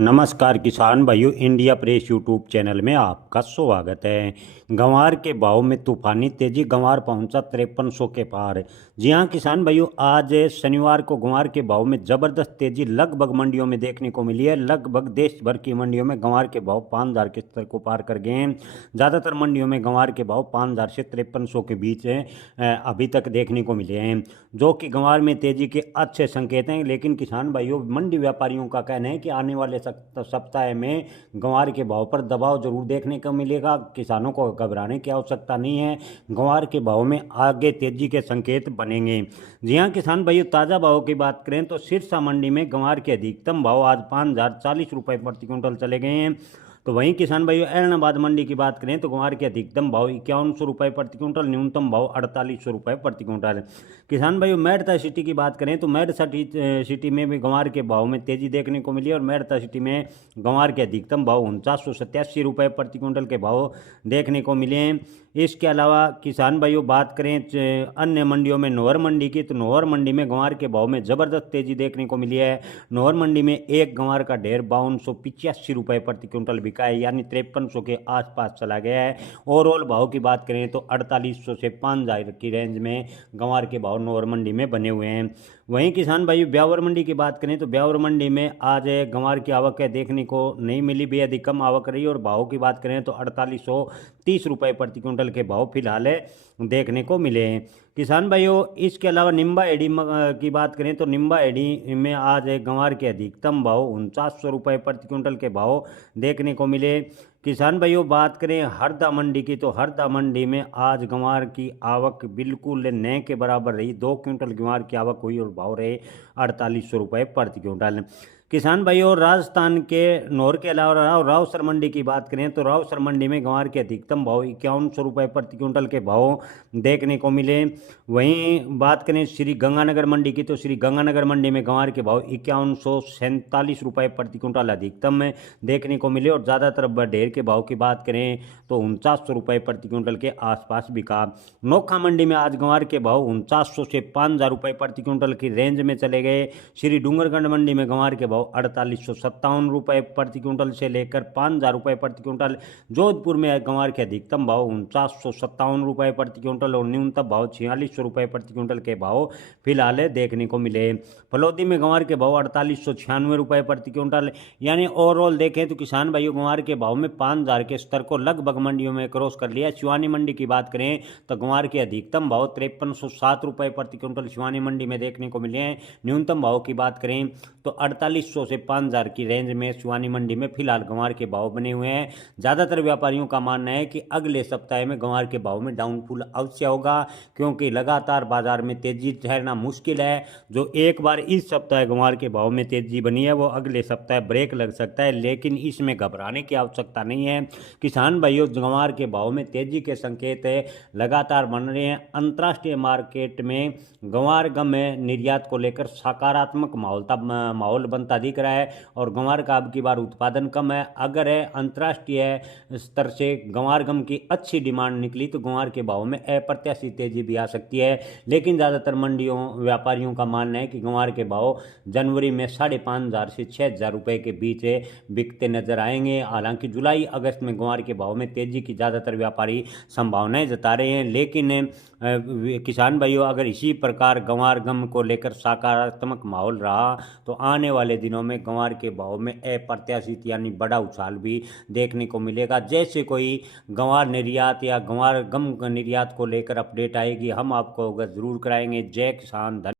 नमस्कार किसान भाइयों, इंडिया प्रेस यूट्यूब चैनल में आपका स्वागत है। गंवार के भाव में तूफानी तेजी, गंवार पहुंचा 5300 के पार। जी हां किसान भाइयों, आज शनिवार को गंवार के भाव में ज़बरदस्त तेजी लगभग मंडियों में देखने को मिली है। लगभग देश भर की मंडियों में गंवार के भाव 5000 के स्तर को पार कर गए हैं। ज़्यादातर मंडियों में गंवार के भाव 5000 से 5300 के बीच अभी तक देखने को मिले हैं, जो कि गंवार में तेजी के अच्छे संकेत हैं। लेकिन किसान भाइयों, मंडी व्यापारियों का कहना है कि आने वाले सप्ताह में गंवार के भाव पर दबाव जरूर देखने को मिलेगा। किसानों को घबराने की आवश्यकता नहीं है, गंवार के भाव में आगे तेजी के संकेत बनेंगे। जी हां किसान भाइयों, ताज़ा भाव की बात करें तो सिरसा मंडी में गंवार के अधिकतम भाव आज 5040 रुपये प्रति क्विंटल चले गए हैं। तो वहीं किसान भाइयों, ऐलनाबाद मंडी की बात करें तो गंवार के अधिकतम भाव 5100 रुपये प्रति क्विंटल, न्यूनतम भाव 4800 रुपये प्रति क्विंटल। किसान भाइयों, मेड़ता सिटी की बात करें तो मेड़ता सिटी में भी गंवार के भाव में तेजी देखने को मिली और मेड़ता सिटी में गंवार के अधिकतम भाव 4987 रुपये प्रति क्विंटल के भाव देखने को मिले हैं। इसके अलावा किसान भाइयों बात करें अन्य मंडियों में नौहर मंडी की, तो नौहर मंडी में गंवार के भाव में ज़बरदस्त तेजी देखने को मिली है। नौहर मंडी में एक गंवार का ढेर 5285 रुपये प्रति क्विंटल बिका है, यानी 5300 के आसपास चला गया है। ओवरऑल भाव की बात करें तो 4800 से 5000 की रेंज में गंवार के भाव नौहर मंडी में बने हुए हैं। वहीं किसान भाई ब्यावर मंडी की बात करें तो ब्यावर मंडी में आज गंवार की आवक देखने को नहीं मिली, बेहद ही कम आवक रही। और भाव की बात करें तो 4830 रुपये प्रति क्विंटल के भाव फिलहाल देखने को मिले हैं। किसान भाइयों, इसके अलावा निम्बा एडी की बात करें तो निम्बा एडी में आज गंवार के अधिकतम भाव 4900 रुपये प्रति क्विंटल के भाव देखने को मिले। किसान भाइयों बात करें हरदा मंडी की, तो हरदा मंडी में आज गंवार की आवक बिल्कुल न के बराबर रही। 2 क्विंटल गंवार की आवक हुई और भाव रहे 4800 रुपये प्रति क्विंटल। किसान भाइयों, राजस्थान के नौर के अलावा रावसर मंडी की बात करें तो रावसर मंडी में गंवार के अधिकतम भाव 5100 रुपये प्रति क्विंटल के भाव देखने को मिले। वहीं बात करें श्री गंगानगर मंडी की, तो श्री गंगानगर मंडी में गंवार के भाव 5147 रुपये प्रति क्विंटल अधिकतम में देखने को मिले। और ज़्यादातर ढेर के भाव की बात करें तो 4900 रुपये प्रति क्विंटल के आसपास बिका। नोखा मंडी में आज गंवार के भाव 4900 से 5000 रुपये प्रति क्विंटल की रेंज में चले गए। श्री डूंगरगढ़ मंडी में गंवार के भाव 4857 रुपये प्रति क्विंटल से लेकर 5000 रुपये प्रति क्विंटल। जोधपुर में गंवार के अधिकतम भाव 4957 रुपये प्रति क्विंटल और न्यूनतम भाव 4600 रुपये प्रति क्विंटल के भाव फिलहाल देखने को मिले। फलोदी में गंवार के भाव 4896 रुपये प्रति क्विंटल। यानी ओवरऑल देखें तो किसान भाइयों, गंवार के भाव में 5000 के स्तर को लगभग मंडियों में क्रॉस कर लिया। शिवानी मंडी की बात करें तो गंवार के अधिकतम भाव 5307 रुपये प्रति क्विंटल शिवानी मंडी में देखने को मिले हैं। न्यूनतम भाव की बात करें तो 4800 से 5000 की रेंज में शिवानी मंडी में फिलहाल गंवार के भाव बने हुए हैं। ज़्यादातर व्यापारियों का मानना है कि अगले सप्ताह में गंवार के भाव में डाउनफॉल अवश्य होगा, क्योंकि लगातार बाजार में तेजी ठहरना मुश्किल है। जो एक बार इस सप्ताह गंवार के भाव में तेजी बनी है, वो अगले सप्ताह ब्रेक लग सकता है, लेकिन इसमें घबराने की आवश्यकता नहीं है। किसान भाइयों, गंवार के भाव में तेजी के संकेत लगातार बन रहे हैं। अंतर्राष्ट्रीय मार्केट में गंवार गम निर्यात को लेकर सकारात्मक माहौल बनता दिख रहा है और गंवार का अब की बार उत्पादन कम है। अगर अंतर्राष्ट्रीय स्तर से गंवार गम की अच्छी डिमांड निकली तो गंवार के भाव में अप्रत्याशित तेजी भी आ सकती है। लेकिन ज़्यादातर मंडियों व्यापारियों का मानना है कि गंवार के भाव जनवरी में 5500 से 6000 रुपये के बीच बिकते नजर आएंगे। हालांकि जुलाई अगस्त में गंवार के भाव में तेजी की ज़्यादातर व्यापारी संभावनाएं जता रहे हैं। लेकिन किसान भाइयों, अगर इसी प्रकार गंवार गम को लेकर सकारात्मक माहौल रहा तो आने वाले दिनों में गंवार के भाव में अप्रत्याशित यानी बड़ा उछाल भी देखने को मिलेगा। जैसे कोई गंवार निर्यात या गंवार गम निर्यात को लेकर अपडेट आएगी, हम आपको अवगत जरूर कराएंगे। जय किसान।